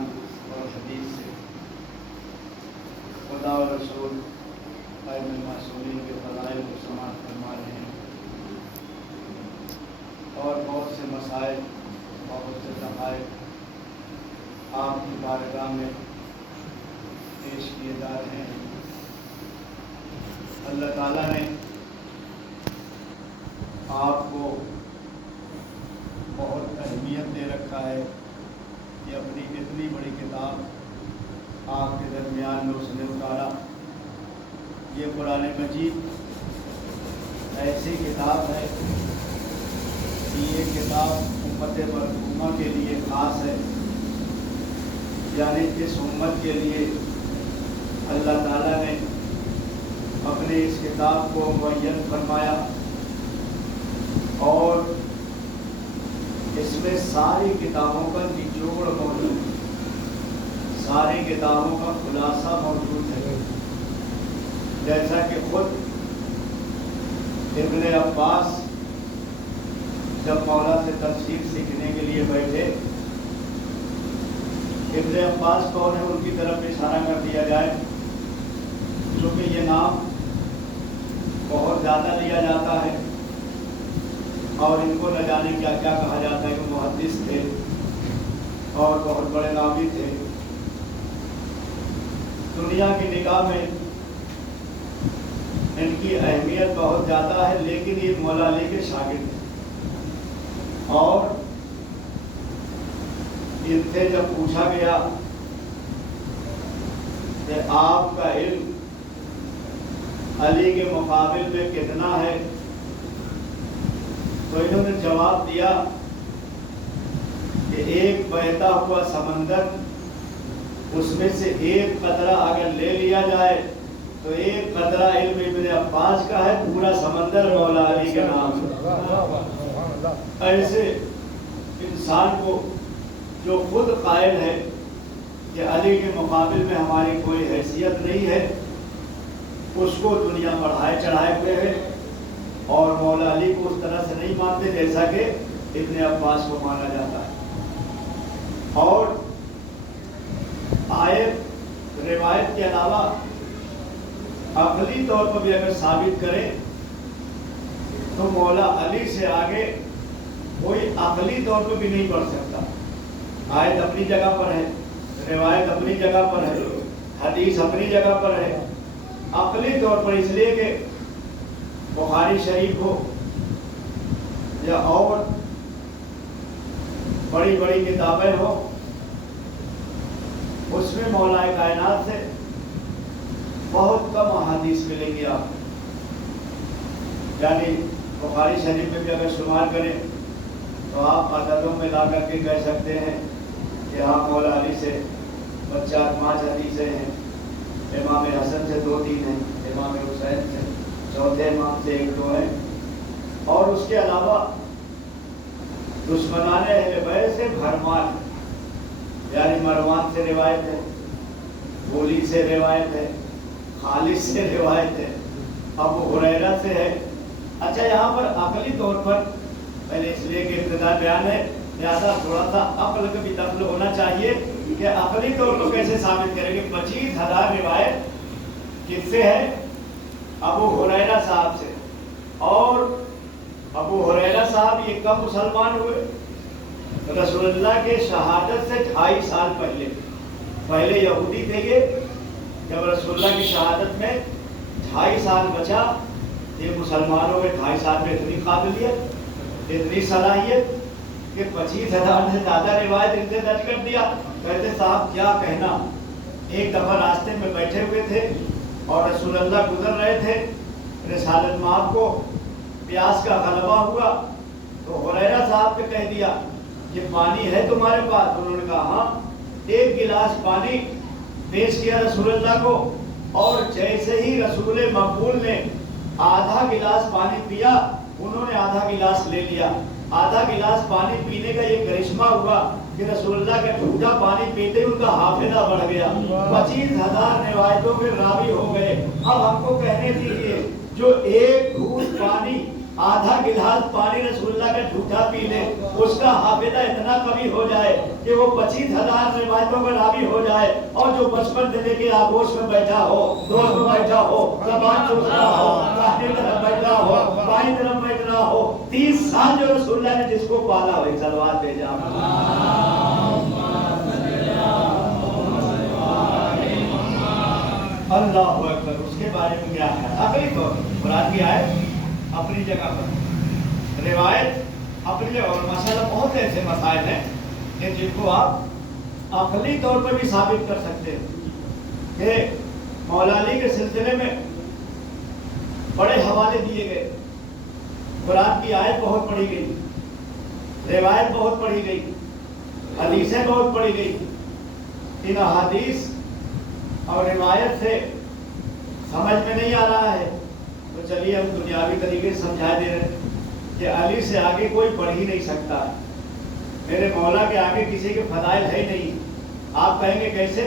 قرآن اور حدیث سے خدا و رسول قائم معصومین کے فضائل کو سماعت فرما رہے ہیں اور بہت سے مسائل بہت سے حقائق آپ کی بارگاہ میں پیش کیے جا رہے ہیں۔ اللہ تعالیٰ نے آپ کو بہت اہمیت دے رکھا ہے کہ اپنی اتنی بڑی کتاب آپ کے درمیان میں اس نے اتارا۔ یہ قرآن مجید ایسی کتاب ہے کہ یہ کتاب امت مرحومہ کے لیے خاص ہے، یعنی اس امت کے لیے اللہ تعالیٰ نے اپنے اس کتاب کو معین فرمایا اور اس میں ساری کتابوں کا نچوڑ موجود ہے، ساری کتابوں کا خلاصہ موجود ہے۔ جیسا کہ خود ابن عباس جب مولا سے تفسیر سیکھنے کے لیے بیٹھے، ابن عباس کون ہے ان کی طرف اشارہ کر دیا جائے، کیونکہ یہ نام بہت زیادہ لیا جاتا ہے اور ان کو نہ جانے کیا کیا کہا جاتا ہے کہ محدث تھے اور بہت بڑے راوی تھے۔ دنیا کی نگاہ میں ان کی اہمیت بہت زیادہ ہے، لیکن یہ مولا علی کے شاگرد ہیں اور ان سے جب پوچھا گیا کہ آپ کا علم علی کے مقابل میں کتنا ہے، تو انہوں نے جواب دیا کہ ایک بہتا ہوا سمندر، اس میں سے ایک قطرہ اگر لے لیا جائے تو ایک قطرہ علم ابن عباس کا ہے، پورا سمندر مولا علی کے نام ہے۔ ایسے انسان کو جو خود قائل ہے کہ علی کے مقابل میں ہماری کوئی حیثیت نہیں ہے، اس کو دنیا بڑھائے چڑھائے ہوئے ہے اور مولا علی کو اس طرح سے نہیں مانتے جیسا کہ ابن عباس کو مانا جاتا ہے۔ اور آیت روایت کے علاوہ عقلی طور پر بھی اگر ثابت کریں تو مولا علی سے آگے کوئی عقلی طور پر بھی نہیں بڑھ سکتا۔ آیت اپنی جگہ پر ہے، روایت اپنی جگہ پر ہے، حدیث اپنی جگہ پر ہے۔ عقلی طور پر اس لیے کہ بخاری شریف ہو یا اور بڑی بڑی کتابیں ہو، اس میں مولا کائنات سے بہت کم احادیث ملیں گی آپ، یعنی بخاری شریف میں بھی اگر شمار کریں تو آپ عددوں میں لا کر کے کہہ سکتے ہیں کہ ہاں مولا علی سے 50-5 حدیثیں ہیں، امام حسن سے 2-3 ہیں، امام حسین سے چوتھے امام سے 1-2 ہیں، اور اس کے علاوہ دشمنان اہل بیت سے بھرمار، یعنی مروان سے روایت ہے، ولید سے روایت ہے، خالد سے روایت ہے، ابو ہریرہ سے ہے۔ اچھا، یہاں پر عقلی طور پر پہلے اس لیے کہ ابتدا بیان ہے، لہٰذا تھوڑا سا عقل کا بھی دخل ہونا چاہیے کہ عقلی طور پر کیسے ثابت کریں گے۔ 25,000 روایت کس سے ہے؟ ابو ہریرہ صاحب سے، اور ابو ہریرہ صاحب یہ کب مسلمان ہوئے؟ رسول اللہ کے شہادت سے 2.5 سال پہلے یہودی تھے یہ، جب رسول اللہ کی شہادت میں 2.5 سال بچا یہ مسلمان ہو گئے۔ 2.5 سال میں اتنی قابلیت، اتنی صلاحیت کہ 25,000 سے زیادہ روایت ان سے درج کر دیا۔ کہتے صاحب کیا کہنا، ایک دفعہ راستے میں بیٹھے ہوئے تھے اور رسول اللہ گزر رہے تھے، رسالت مآب کو پیاس کا غلبہ ہوا تو ہریرہ صاحب نے کہہ دیا یہ پانی ہے تمہارے پاس؟ انہوں نے کہا ہاں۔ 1 گلاس پانی پیش کیا رسول اللہ کو، اور جیسے ہی رسول مقبول نے آدھا گلاس پانی پیا، انہوں نے آدھا گلاس لے لیا۔ آدھا گلاس پانی پینے کا یہ کرشمہ ہوا کہ رسول اللہ کا ٹھوٹا پانی پیتے ان کا حافظہ بڑھ گیا، 25,000 روایتوں میں راوی ہو گئے۔ اب ہم کو کہنے دیجیے جو ایک گھونٹ پانی आधा गिलास पानी रसूलुल्लाह का झूठा पी ले, उसका हाफिजा इतना कभी हो जाए कि वो 25,000 रिवायतों का रावी हो जाए, और जो बचपन से लेके आगोश में बैठा हो, दोस्त में बैठा हो, ज़बान चूस रहा हो, दाहिनी तरफ बैठ रहा हो, बाईं तरफ बैठ रहा हो, 30 साल जो रसूलुल्लाह ने जिसको पाला हो, सलवात भेजा। अल्लाहु अकबर। उसके बारे में क्या है? अगली तो कुरान की आयत अपनी जगह पर, रिवायत अपनी जगह, और माशाल्लाह बहुत ऐसे मसाइल हैं कि जिनको आप अकली तौर पर भी साबित कर सकते हो कि मौला अली के सिलसिले में बड़े हवाले दिए गए, कुरान की आयत बहुत पढ़ी गई, रिवायत बहुत पढ़ी गई, हदीसें बहुत पढ़ी गई। इन हदीस और रिवायत से समझ में नहीं आ रहा है तो चलिए हम दुनियावी तरीके से समझा दे रहे हैं कि अली से आगे कोई बढ़ ही नहीं सकता, मेरे मौला के आगे किसी के फदाइल है नहीं। आप कहेंगे कैसे?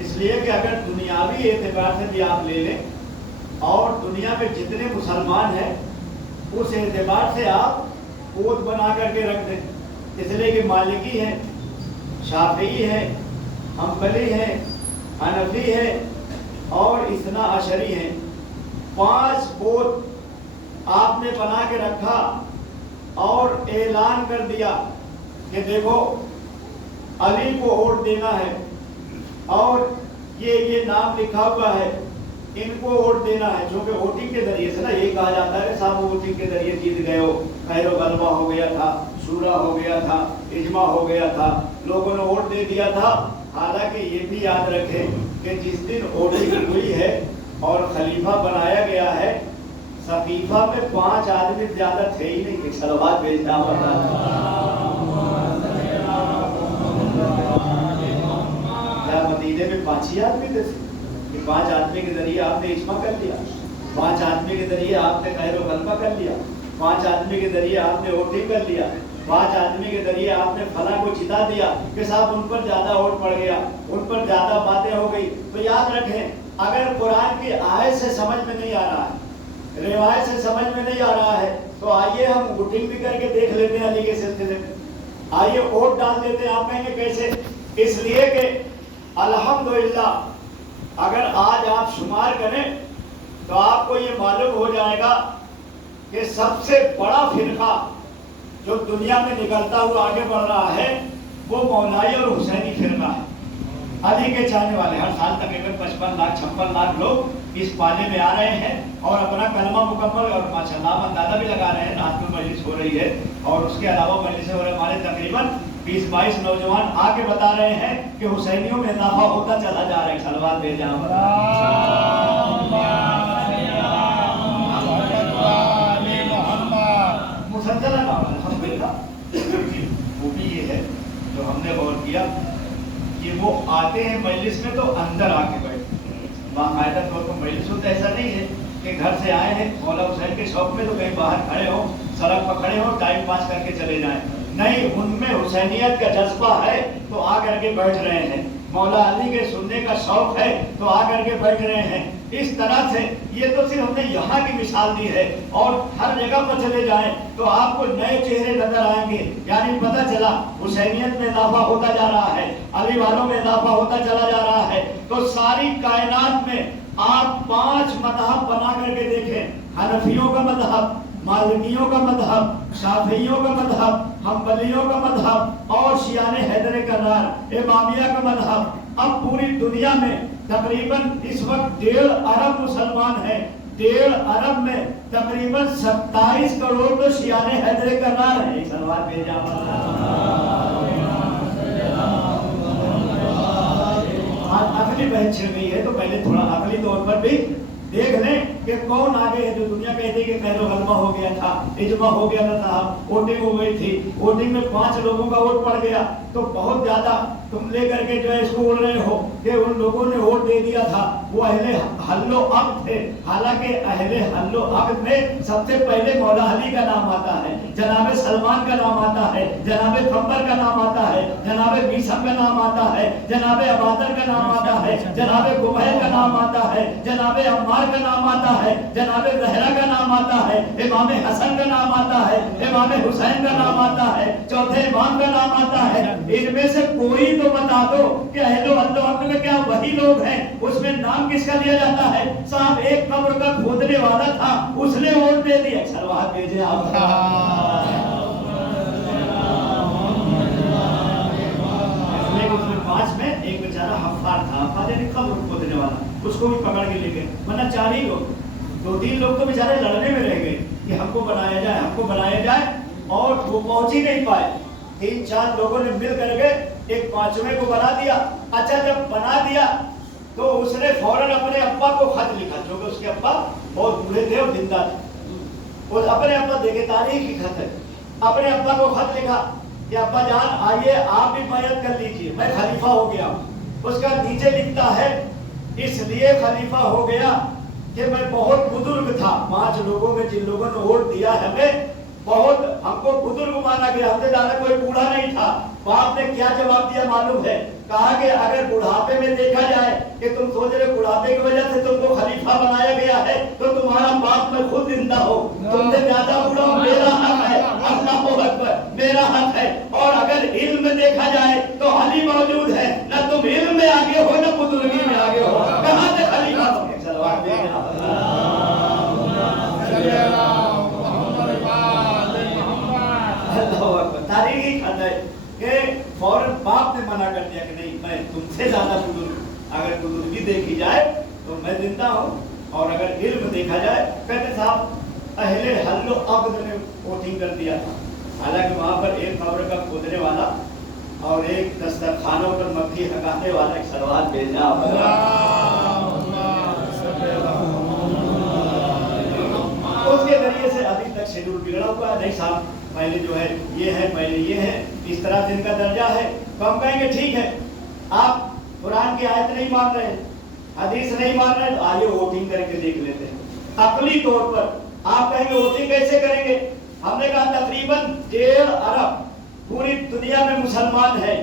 इसलिए कि अगर दुनियावी एतबार से भी आप ले लें और दुनिया में जितने मुसलमान हैं उस एतबार से आप कोट बना करके रख दें, इसलिए कि मालिकी हैं, शाफी हैं, हम्बली हैं, हनफी है और इस्ना अशरी है। 5 बोत आपने बना के रखा और ऐलान कर दिया कि देखो अली को वोट देना है और ये नाम लिखा हुआ है, इनको वोट देना है, जो कि वोटिंग के जरिए से ना ये कहा जाता है कि साहब वोटिंग के जरिए जीत गए हो, खैरो गलबा हो गया था, शूरा हो गया था, इजमा हो गया था, लोगों ने वोट दे दिया था। हालांकि ये भी याद रखें कि जिस दिन वोटिंग हुई है और खलीफा बनाया गया है, सकीफा में 5 आदमी ज्यादा थे ही नहीं, सलवात भेजना पड़ा। क्या मदीने में 5 ही आदमी थे कि 5 आदमी के जरिए आपने इज्मा कर लिया, 5 आदमी के जरिए आपने खैरो गलबा कर लिया, 5 आदमी के जरिए आपने वोटिंग कर लिया, 5 आदमी के जरिए आपने फला को जिता दिया कि साहब उन पर ज्यादा वोट पड़ गया, उन पर ज्यादा बातें हो गई। तो याद रखें, अगर कुरान की आयत से समझ में नहीं आ रहा है, रिवायत से समझ में नहीं आ रहा है, तो आइए हम वोटिंग भी करके देख लेते हैं अली के सिलसिले में, आइए वोट डाल देते हैं। आप कहेंगे कैसे? इसलिए कि अल्हम्दुलिल्लाह अगर आज आप शुमार करें तो आपको ये मालूम हो जाएगा कि सबसे बड़ा फिरका जो दुनिया में निकलता हुआ आगे बढ़ रहा है वो मौलाई और हुसैनी फिरका है। अली के चाहने वाले हर साल तकरीबन 55 लाख 56 लाख लोग इस पाले में आ रहे हैं और अपना कलमा मुकम्मल और माशाअल्लाह अंदाजा भी लगा रहे हैं। रात में मजलिस हो रही है और उसके अलावा मजलिस हो रहे हमारे तकरीबन 20-22 नौजवान आके बता रहे हैं कि हुसैनियों में इजाफा होता चला जा रहा है। सलवात भेजा मुसलसल का वो भी ये है जो हमने गौर किया कि वो आते हैं मजलिस में तो अंदर आके बैठते हैं। बाकायदा तौर पर मजलिस होता ऐसा नहीं है कि घर से आए हैं मौला हुसैन के शौक में तो कहीं बाहर खड़े हो, सड़क पर खड़े हो, टाइम पास करके चले जाएं। नहीं, उनमें हुसैनियत का जज्बा है तो आ करके बैठ रहे हैं, मौला अली के सुनने का शौक है तो आ करके बैठ रहे हैं। इस तरह से ये तो सिर्फ हमने यहाँ की मिसाल दी है और हर जगह पर चले जाएं तो आपको नए चेहरे नजर आएंगे। यानी पता चला हुसैनियत में इजाफा होता जा रहा है, अली वालों में इजाफा होता चला जा रहा है। तो सारी कायनात में आप 5 मजहब बना करके देखें, हनफियों का मजहब, मालिकियों का मजहब, शाफियों का मजहब, हम्बलियों का मजहब और शियाने हैदर करार इमामिया का मजहब। अब पूरी दुनिया में तकरीबन इस वक्त 1.5 अरब मुसलमान हैं। 1.5 अरब में तकरीबन 27 करोड़ तो शियाने हैदर करार हैं। सलवात भेजा अगली बहस छिड़ गई है तो पहले थोड़ा अगली तौर पर भी देख लें कि कौन आगे है। जो दुनिया कहती है कि खैरो गलबा हो गया था, इजमा हो गया था साहब, वोटिंग हो गई थी, वोटिंग में 5 लोगों का वोट पड़ गया, तो बहुत ज्यादा तुम लेकर के जो है इसको बोल रहे हो कि उन लोगों ने वोट दे दिया था, वो अहले हल्लो अक़द थे। हालांकि अहले हल्लो अक़द में सबसे पहले मौला अली का नाम आता है, जनाब सलमान का नाम आता है, जनाब फंबर का नाम आता है, जनाब बीसम का नाम आता है, जनाब अबादर का नाम आता है, जनाब गुबैर का नाम आता है, जनाब अम्मार का नाम आता है, जनाब ज़हरा का नाम आता है, इमाम हसन का नाम आता है, इमाम हुसैन का नाम आता है, चौथे इमाम का नाम आता है। इनमें से कोई तो बता दो कि अहले अक़द में क्या वही लोग हैं? उसमें नाम किसका दिया जाता है? साहब एक कब्र का खोदने वाला था, उसने वोट दे दिया। सलवात भेजे आप। पांच में एक बेचारा हफ्फार था, हफ्फार यानी कब्र खोदने वाला, उसको भी पकड़ के ले गए। वरना 4 ही लोग, 2-3 लोग तो बेचारे लड़ने में रह गए कि हमको बनाया जाए, हमको बनाया जाए, और वो पहुंच ही नहीं पाए। 3-4 लोगों ने मिल करके एक 5वें को बना दिया। अच्छा, जब बना दिया तो उसने फौरन अपने अब्बा को खत लिखा, क्योंकि उसके अब्बा बहुत बूढ़े थे और जिंदा थे। और अपने अब्बा, देखे तारीख की खत है, अपने अब्बा को खत लिखा कि अब्बा जान आइए आप भी बैयत कर लीजिए, मैं खलीफा हो गया। उसका नीचे लिखता है, इसलिए खलीफा हो गया कि मैं बहुत बुजुर्ग था। 5 लोगों में जिन लोगों ने वोट दिया हमें, बहुत हमको बुजुर्ग माना गया, हमसे ज्यादा कोई बूढ़ा नहीं था। बाप ने क्या जवाब दिया मालूम है? कहा कि अगर बुढ़ापे में देखा जाए कि तुम सोच रहे बुढ़ापे की वजह से तुमको खलीफा बनाया गया है, तो तुम्हारा बाप में खुद जिंदा हो, तुमसे ज्यादा बूढ़ा हो, मेरा हक है, अल्लाहू अकबर, मेरा हक है। और अगर इल्म में देखा जाए तो अली मौजूद है, ना तुम इल्म में आगे हो ना बुजुर्गी में आगे हो, कहां से खलीफा हो? तारीखी खत है कि फौरन बाप ने मना कर दिया कि नहीं, मैं तुमसे ज्यादा बुजुर्ग, अगर बुजुर्गी देखी जाए तो मैं जिंदा हूँ। और अगर इल्म देखा जाए, कहते साहब अहले हल्लो अक़द ने वोटिंग कर दिया था। हालांकि वहां पर एक कब्र का खोदने वाला और एक दस्तरखानों पर मक्खी हकाने वाला एक सलवात भेजा। उसके जरिए से अभी तक शेड्यूल बिगड़ा हुआ नहीं साहब, पहले जो है ये है, पहले ये है, इस तरह से इनका दर्जा है। तो हम कहेंगे ठीक है, आप कुरान की आयत नहीं मान रहे, हदीस नहीं मान रहे, तो आइए वोटिंग करके देख लेते हैं। अकली तौर पर आप कहेंगे वोटिंग कैसे करेंगे? हमने कहा तकरीबन 1.5 अरब पूरी दुनिया में मुसलमान है,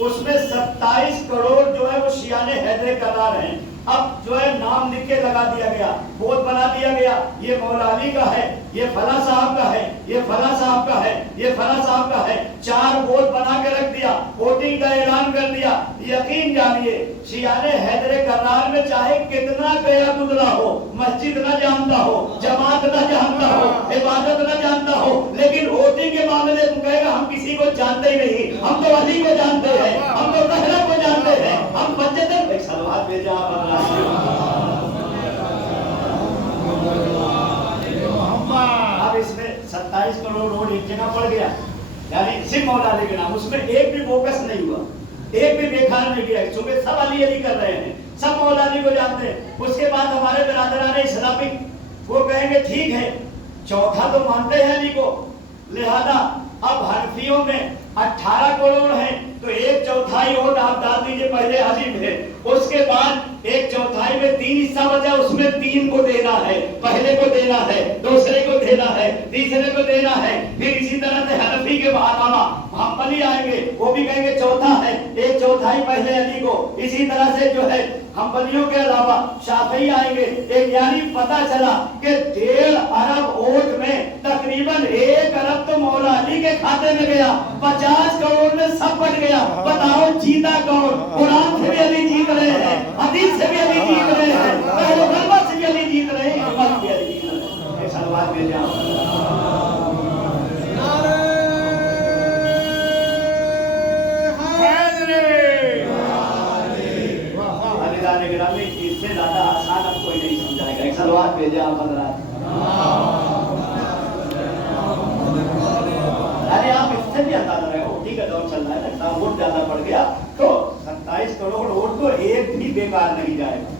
उसमें 27 करोड़ जो है वो शियाने हैदरे करार हैं। अब जो है नाम लिख के लगा दिया गया, बोर्ड बना दिया गया, ये मौला अली का है, ये फला साहब का है, ये फला साहब का है, ये फला साहब का है। 4 बोर्ड बना के रख दिया, वोटिंग का ऐलान कर दिया। यकीन जानिए शियाने हैदरे करार में चाहे कितना गया गुजरा हो, मस्जिद न जानता हो, जमात न जानता हो, इबादत न जानता हो, लेकिन वोटिंग के मामले में कहेगा हम किसी को जानते ही नहीं, हम तो अली को जानते हैं, हम तो ज़हरा को जानते हैं, हम मस्जिद में सलवात भेजा। अब इसमें 27 करोड़ वोट एक जगह पड़ गया, यानी सिर्फ मौला अली के नाम, उसमें एक भी बोकस नहीं हुआ, एक भी बेकार नहीं गया, सुबह सब अली अली कर रहे हैं, सब मौला अली को जानते हैं। उसके बाद हमारे बिरादरान इस्लामी वो कहेंगे ठीक है, चौथा तो मानते हैं अली को, लिहाजा अब हनफियों में 18 करोड़ हैं, तो 1/4 वोट आप डाल दीजिए पहले अली में, उसके बाद 1/4 में 3 हिस्सा बचा, उसमें 3 को देना है, पहले को देना है, दूसरे को देना है, तीसरे को देना है। फिर इसी तरह से हनफी के अलावा हम्बली आएंगे, वो भी कहेंगे चौथा है, 1/4 पहले अली को। इसी तरह से जो है हम्बलियों के अलावा शाफी आएंगे, एक यानी पता चला कि 1.5 अरब वोट में तकरीबन 1 अरब तो मौला अली के खाते में गया, 50 करोड़ में सब बट गया। बताओ जीता कौन? कुरान से भी अली जीत रहे हैं, हदीस से भी अली जीत रहे हैं, पहले कलमा से भी अली जीत रहे हैं, इमाम भी अली जीत रहे हैं। सलवात भेजा। इससे ज्यादा आसान अब कोई नहीं समझाएगा। एक सलवात भेजे आप हज़रात। अरे आप इससे भी अंदाजा रहे हो, ठीक है दौर चल रहा है ना, वोट ज्यादा पड़ गया तो 27 करोड़ वोट तो एक भी बेकार नहीं जाएगा।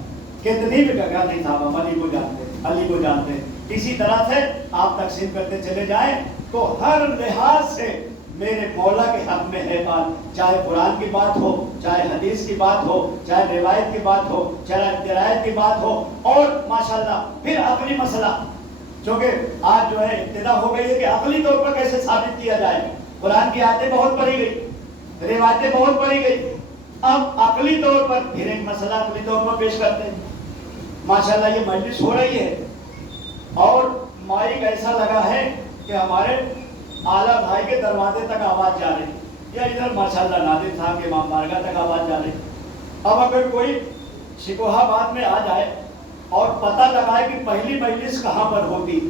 कितनी भी जगह नहीं था, हम अली को जानते, अली को जानते। इसी तरह से आप तकसीम करते चले जाएं तो हर लिहाज से میرے مولا کے حق میں ہے بات، چاہے قرآن کی بات ہو، چاہے حدیث کی بات ہو، چاہے روایت کی بات ہو، چاہے درایت کی بات ہو، اور ماشاءاللہ پھر عقلی مسئلہ، کیونکہ آج جو ہے ابتدا ہو گئی ہے کہ عقلی طور پر کیسے ثابت کیا جائے۔ قرآن کی آیتیں بہت پڑھی گئی، روایتیں بہت پڑھی گئی، اب عقلی طور پر پھر ایک مسئلہ عقلی طور پر پیش کرتے ہیں۔ ماشاءاللہ یہ مجلس ہو رہی ہے اور مائک ایسا لگا ہے کہ ہمارے اعلیٰ بھائی کے دروازے تک آواز جا رہی، یا ادھر ماشاءاللہ ناظم صاحب کے امام بارگاہ تک آواز جا رہی۔ اب اگر کوئی شکوہ بات میں آ جائے اور پتہ لگائے کہ پہلی مجلس کہاں پر ہوتی،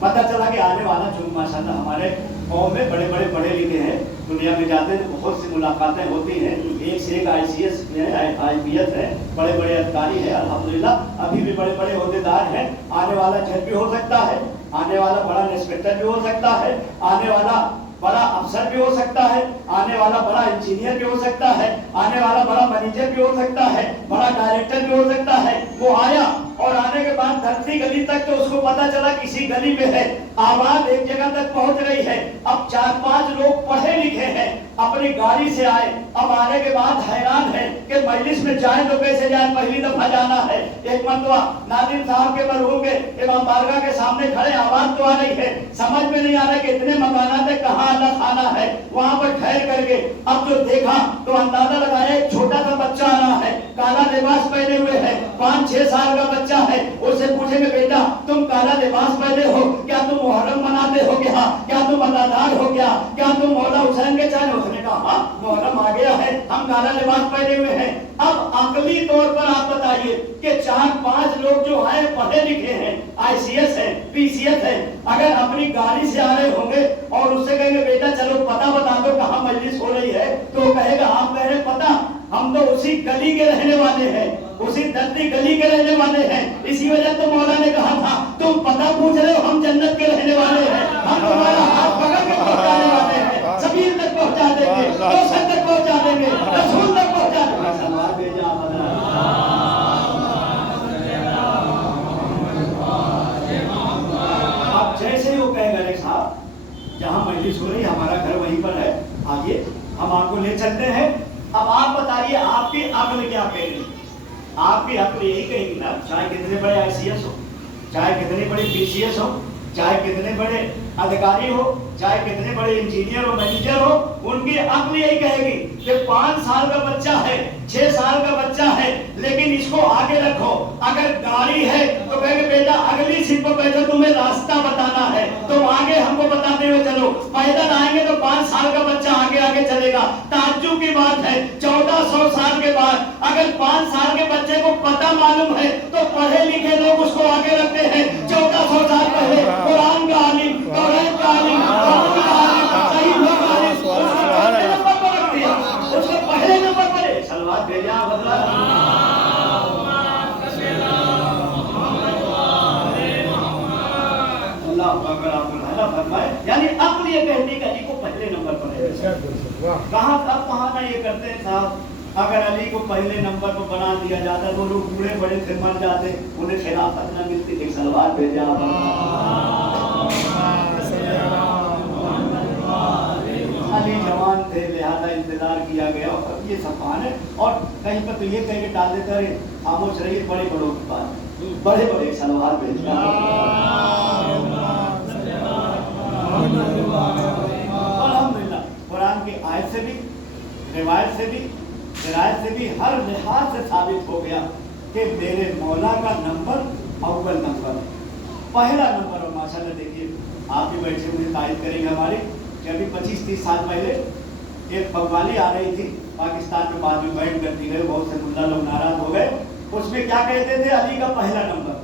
پتہ چلا کہ آنے والا جو ماشاءاللہ ہمارے قوم میں بڑے بڑے پڑھے لکھے ہیں، دنیا میں جاتے ہیں تو بہت سی ملاقاتیں ہوتی ہیں، ایک سے ایک ICS ہے، IPS ہے، بڑے بڑے ادھکاری ہیں، الحمدللہ ابھی بھی بڑے بڑے عہدیدار ہیں۔ آنے والا جج بھی ہو سکتا ہے، آنے والا بڑا انسپکٹر بھی ہو سکتا ہے، آنے والا بڑا افسر بھی ہو سکتا ہے، آنے والا بڑا انجینئر بھی ہو سکتا ہے، آنے والا بڑا مینیجر بھی ہو سکتا ہے، بڑا ڈائریکٹر بھی ہو سکتا ہے۔ وہ آیا اور آنے کے بعد دھرتی گلی تک تو اس کو پتا چلا کسی گلی میں ہے، آواز ایک جگہ تک پہنچ رہی ہے۔ اب 4-5 لوگ پڑھے لکھے ہیں، اپنی گاڑی سے آئے، اب آنے کے بعد حیران ہے کہ مجلس میں جائیں تو کیسے جائیں، پہلی دفعہ جانا ہے۔ ایک مرتبہ ناظم صاحب کے مرحوم کے امام بارگاہ کے سامنے کھڑے، آواز تو آ رہی ہے، سمجھ میں نہیں آ رہا کہ اتنے مکانات ہے کہاں اللہ خانہ ہے، وہاں پر ٹھہر کر کے اب جو دیکھا تو اندازہ لگایا ایک چھوٹا سا بچہ آ رہا ہے، کالا لباس پہنے ہوئے ہے، 5-6 سال کا بچہ ہے۔ اس سے پوچھے کہ بیٹا تم کالا لباس پہنے ہو، کیا تم محرم مناتے ہو کیا تم عزادار ہو کیا تم مولا حسین کے چاہے؟ اس نے کہا ہاں محرم آ گیا ہے، ہم کالا لباس پہنے ہوئے ہیں۔ اب عقلی طور پر آپ بتائیے کہ 4-5 لوگ جو آئے پڑھے لکھے ہیں، ICS ہے، PCS ہے، اگر اپنی گاڑی سے آ رہے ہوں گے اور اس سے کہیں گے بیٹا چلو پتہ بتا دو کہاں مجلس ہو رہی ہے، تو وہ کہے گا آپ کہہ رہے پتہ، ہم تو اسی گلی کے رہنے والے ہیں، اسی دھرتی گلی کے رہنے والے ہیں، اسی وجہ تو مولا نے کہا تھا تم پتہ پوچھ رہے ہو، ہم جنت کے رہنے والے ہیں، ہم تمہارا ہاتھ پکڑ کے پہنچانے والے ہیں، زمین تک پہنچا دیں گے، کوثر تک پہنچا دیں گے، رسول تک پہنچا دیں گے۔ سلوات بھیجا اب جیسے ہی وہ کہے گا ایک صاحب جہاں مجلس ہو رہی ہے ہمارا گھر وہیں پر ہے، آئیے ہم آپ کو لے چلتے ہیں۔ اب آپ بتائیے آپ کی عقل کیا کہے گی؟ آپ کی عقل یہی کہے گی نا، چاہے کتنے بڑے ICS ہو، چاہے کتنے بڑے PCS ہو، چاہے کتنے بڑے ادھکاری ہو، چاہے کتنے بڑے انجینئر ہو، مینیجر ہو، ان کی عقل یہی کہے گی کہ 5 سال کا بچہ ہے، 6 سال کا بچہ ہے، لیکن اس کو آگے رکھو۔ اگر گاڑی ہے تو کہے گے بیٹا اگلی سیٹ پر بیٹھو، تمہیں راستہ بتانا ہے، تم آگے ہم کو بتاتے ہوئے چلو۔ پیدل آئیں گے تو 5 سال کا بچہ آگے آگے چلے گا۔ تعجب کی بات ہے 1400 سال کے بعد اگر 5 سال کے بچے کو پتہ معلوم ہے تو پڑھے لکھے لوگ اس کو آگے رکھتے ہیں۔ 1400 سال پہلے قرآن کا عالم، توریت کا عالم، قانون کا عالم، صحیح کا عالم اس کو پہلے نمبر پر رکھ دیا، اس کو پہلے نمبر پر ہے۔ صلوات بھیجا فرمائے، یعنی عقل یہ کہتی ہے کہ علی کو پہلے نمبر پر ہے۔ کہاں اب کہاں نہ یہ کرتے ہیں صاحب، اگر علی کو پہلے نمبر پر بنا دیا جاتا تو لوگ بوڑھے بڑے تھے مر جاتے، انہیں خلافت نہ ملتی تھی۔ صلوات بھیجا علی جوان تھے لہذا انتظار کیا گیا، اور یہ سفان ہے، اور کہیں پر تو یہ کہیں کہ ٹال دیتا ہے خاموش رہیے، بڑے بڑوں کی بات، بڑے بڑے۔ صلوات بھیجا الحمدللہ قرآن کی آیت سے بھی، روایت سے بھی، درایت سے بھی، ہر لحاظ سے ثابت ہو گیا کہ میرے مولا کا نمبر اول نمبر، پہلا نمبر۔ اور ماشاءاللہ دیکھیے آپ بھی بیٹھے ہوئے تائید کریں گے ہماری کہ ابھی 25-30 سال پہلے ایک قوالی آ رہی تھی پاکستان میں، بعد میں بیٹھ کرتی گئے، بہت سے ملا لوگ ناراض ہو گئے۔ اس میں کیا کہتے تھے؟ علی کا پہلا نمبر،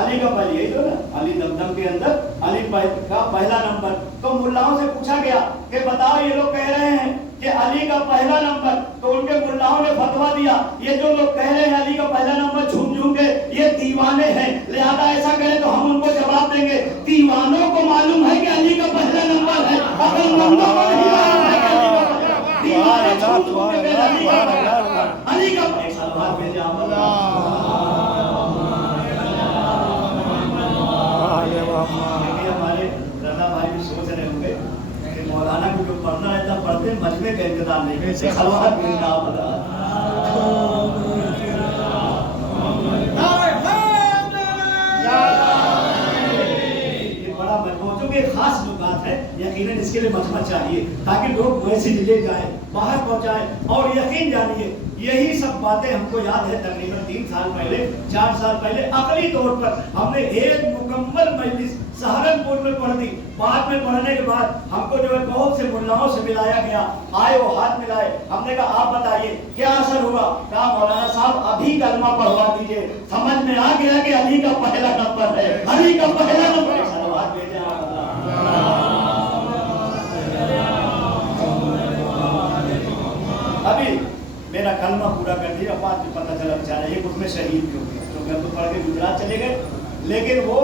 علی کا پہلا، یہی تو نا علی دمدم کے اندر علی کا پہلا نمبر۔ تو ملاؤں سے پوچھا گیا کہ بتاؤ یہ لوگ کہہ رہے ہیں کہ علی کا پہلا نمبر، تو ان کے ملاؤں نے فتویٰ دیا یہ جو لوگ کہہ رہے ہیں علی کا پہلا نمبر جھوم جھوم کے یہ دیوانے ہیں، لہذا ایسا کریں تو ہم ان کو جواب دیں گے دیوانوں کو معلوم ہے کہ علی کا پہلا نمبر ہے، عقل مندوں کو نہیں معلوم ہے کہ علی کا پہلا، دیوانے جھوم جھوم کے علی کا پہلا، علی کا پہلا۔ ہمارے رضا بھائی بھی سوچ رہے ہوں گے کہ مولانا کو جو پڑھنا नहीं करते। सलवात भेजना पड़ा। बड़ा महत्वपूर्ण कि खास जो बात है, यकीनन इसके लिए मजबूत चाहिए ताकि लोग मैसेज ले जाए, बाहर पहुंचाए। और यकीन जानिए यही सब बातें हमको याद है तकरीबन 3 साल पहले 4 साल पहले अकली तौर पर हमने एक मुकम्मल मजलिस सहारनपुर में पढ़ दी। बाद में पढ़ने के बाद हमको जो है बहुत से मुल्लाओं से मिलाया गया, आए वो हाथ मिलाए, हमने कहा आप बताइए क्या असर हुआ। कहा मौलाना साहब अभी कलमा पढ़वा दीजिए, समझ में आ गया कि अली का पहला नंबर है, अली का पहला नंबर। अभी मेरा कलमा पूरा कर दिया, बाद में पता चला बेचारा एक उसमें शहीद भी हो गया, क्योंकि हम तो पढ़ के गुजरात चले गए। लेकिन वो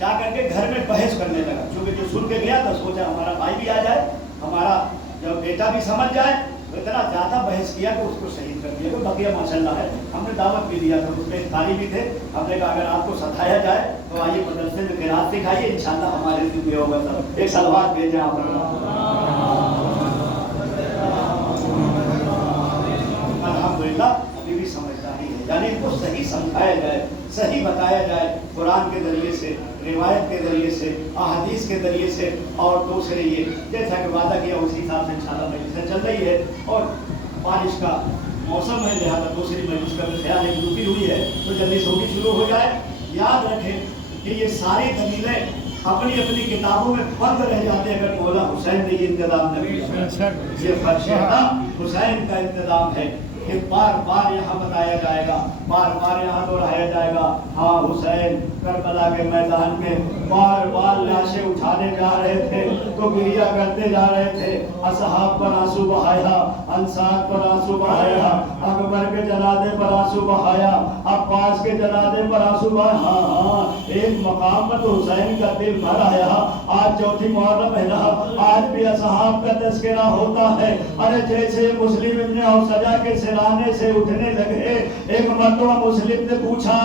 जा करके घर में बहस करने लगा, क्योंकि जो सुन के गया था सोचा हमारा भाई भी आ जाए, हमारा जब बेटा भी समझ जाए। तो इतना ज्यादा बहस किया कि उसको शहीद कर दिया। तो बकिया माशाल्लाह है, हमने दावत भी दिया था, उसमें इफ्तारी भी थे। हमने कहा अगर आपको सताया जाए तो आइए मदरसे में किरात सिखाइए, इंशाल्लाह हमारे लिए होगा सब। एक सलवात भेजें आप। अभी भी समझदारी है, यानी इनको सही समझाया जाए, सही बताया जाए कुरान के जरिए से, रिवायत के जरिए से, अहादीस के जरिए से। और दूसरे ये जैसा कि वादा किया उसी हिसाब से इंशाल्लाह मजलिस चल रही है। और बारिश का मौसम है, लिहाजा दूसरी मजलिस का भी ख्याल है, रुकी हुई है तो जल्दी से भी शुरू हो जाए। याद रखें कि ये सारी दलीलें अपनी अपनी किताबों में बंद रह जाते हैं अगर मौला हुसैन ने ये इंतजाम नहीं किया। ये फर्शता हुसैन का इंतजाम है कि बार बार यहाँ बताया जाएगा, बार बार यहाँ दोहराया जाएगा। हाँ हुसैन करबला के मैदान में बार बार लाशें उठाने जा रहे थे तो गिरिया करते जा रहे थे। असहाब पर आंसू बहाया, अंसार पर आंसू बहाया, अकबर के जनाजे पर आंसू बहाया, अब्बास के जनाजे पर आंसू बहाया। हाँ एक मकाम में तो हुसैन का दिल भर आया। आज चौथी मुहर्रम है ना, आज भी असहाब का तज़किरा होता है। अरे जैसे मुस्लिम इब्न औसजा के सिराने से उठने लगे, एक मर्तबा मुस्लिम ने पूछा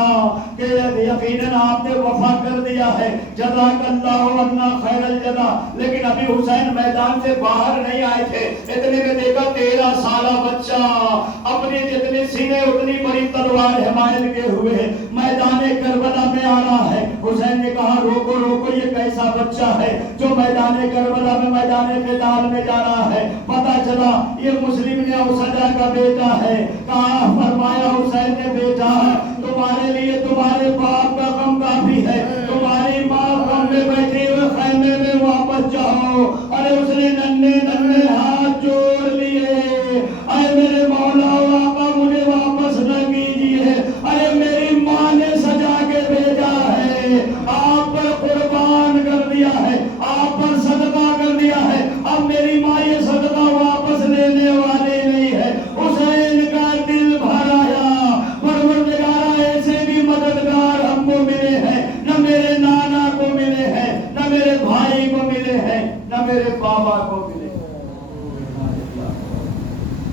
कि यकीनन आपने वफा कर दिया है, जज़ाकल्लाहु अन्ना खैरल जज़ा, लेकिन अभी हुसैन मैदान से बाहर नहीं आए थे। इतने में देखा 13 साला बच्चा अपनी जितनी सीने उतनी बड़ी तलवार हिमायत के हुए मैदान करबला में आ रहा है। हुसैन ने कहा रोको रोको, ये कैसा बच्चा है जो मैदान करबला में मैदान क़िताल में जा रहा है। पता चला ये मुस्लिम ने औसजा का बेटा है। कहा फरमाया हुसैन ने बेटा तुम्हारे लिए तुम्हारे बाप का गम काफी है, तुम्हारी माँ गम में बैठी हुए खैमे में वापस जाओ। अरे उसने नन्हे नन्हे हाथ जोड़ लिए, अरे मेरे मौला आका